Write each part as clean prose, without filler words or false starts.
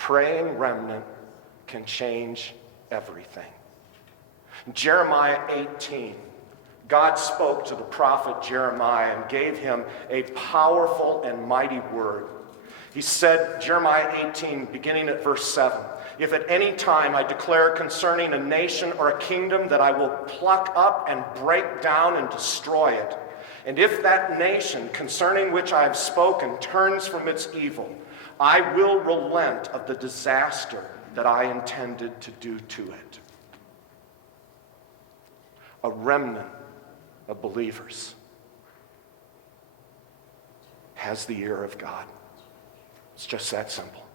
praying remnant can change everything. In Jeremiah 18, God spoke to the prophet Jeremiah and gave him a powerful and mighty word. He said, Jeremiah 18, beginning at verse 7, "If at any time I declare concerning a nation or a kingdom that I will pluck up and break down and destroy it, and if that nation concerning which I have spoken turns from its evil, I will relent of the disaster that I intended to do to it." A remnant of believers has the ear of God. It's just that simple.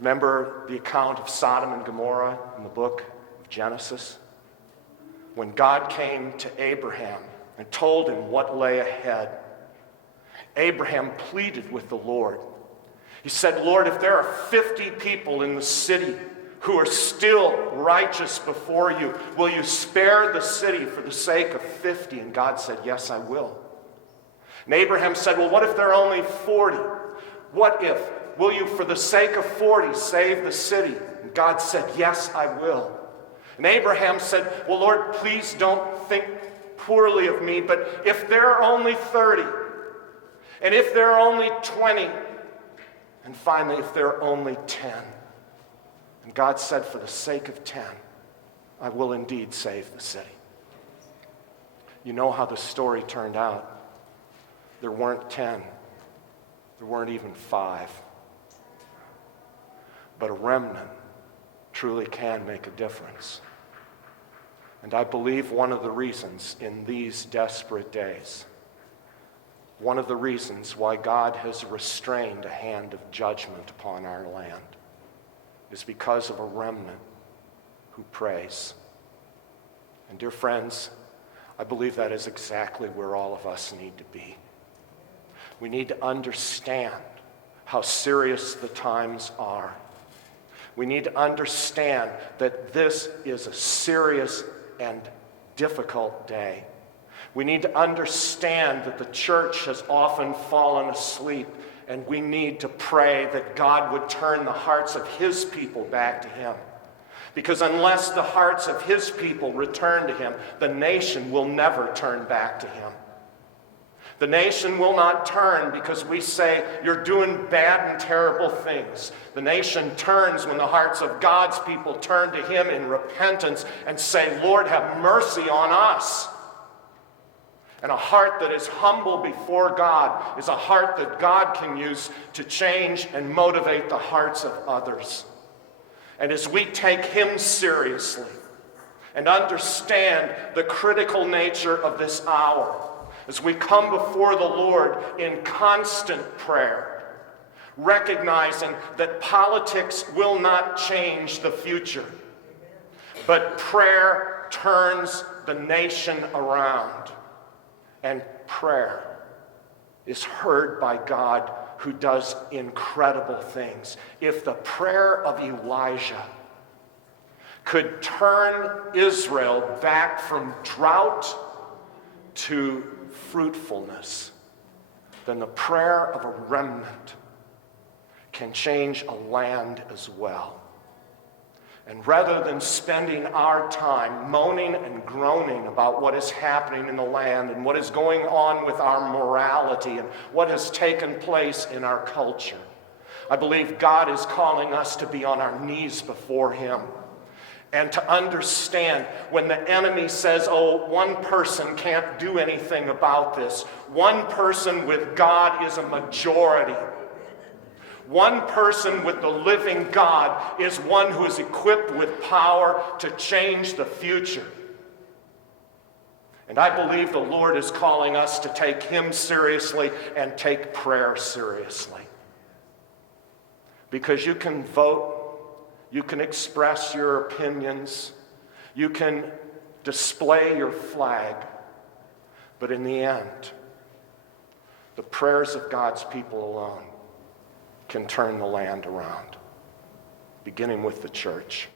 Remember the account of Sodom and Gomorrah in the book of Genesis? When God came to Abraham and told him what lay ahead, Abraham pleaded with the Lord. He said, "Lord, if there are 50 people in the city who are still righteous before you, will you spare the city for the sake of 50? And God said, "Yes, I will." And Abraham said, "Well, what if there are only 40? What if, will you for the sake of 40 save the city?" And God said, "Yes, I will." And Abraham said, "Well, Lord, please don't think poorly of me, but if there are only 30, and if there are only 20, and finally, if there are only 10. And God said, "For the sake of 10, I will indeed save the city." You know how the story turned out. There weren't 10. There weren't even 5. But a remnant truly can make a difference. And I believe one of the reasons in these desperate days, one of the reasons why God has restrained a hand of judgment upon our land is because of a remnant who prays. And dear friends, I believe that is exactly where all of us need to be. We need to understand how serious the times are. We need to understand that this is a serious and difficult day. We need to understand that the church has often fallen asleep, and we need to pray that God would turn the hearts of his people back to him. Because unless the hearts of his people return to him, the nation will never turn back to him. The nation will not turn because we say, "You're doing bad and terrible things." The nation turns when the hearts of God's people turn to him in repentance and say, "Lord, have mercy on us." And a heart that is humble before God is a heart that God can use to change and motivate the hearts of others. And as we take him seriously and understand the critical nature of this hour, as we come before the Lord in constant prayer, recognizing that politics will not change the future, but prayer turns the nation around. And prayer is heard by God, who does incredible things. If the prayer of Elijah could turn Israel back from drought to fruitfulness, then the prayer of a remnant can change a land as well. And rather than spending our time moaning and groaning about what is happening in the land and what is going on with our morality and what has taken place in our culture, I believe God is calling us to be on our knees before him and to understand when the enemy says, "Oh, one person can't do anything about this." One person with God is a majority. One person with the living God is one who is equipped with power to change the future. And I believe the Lord is calling us to take him seriously and take prayer seriously. Because you can vote, you can express your opinions, you can display your flag, but in the end, the prayers of God's people alone can turn the land around, beginning with the church.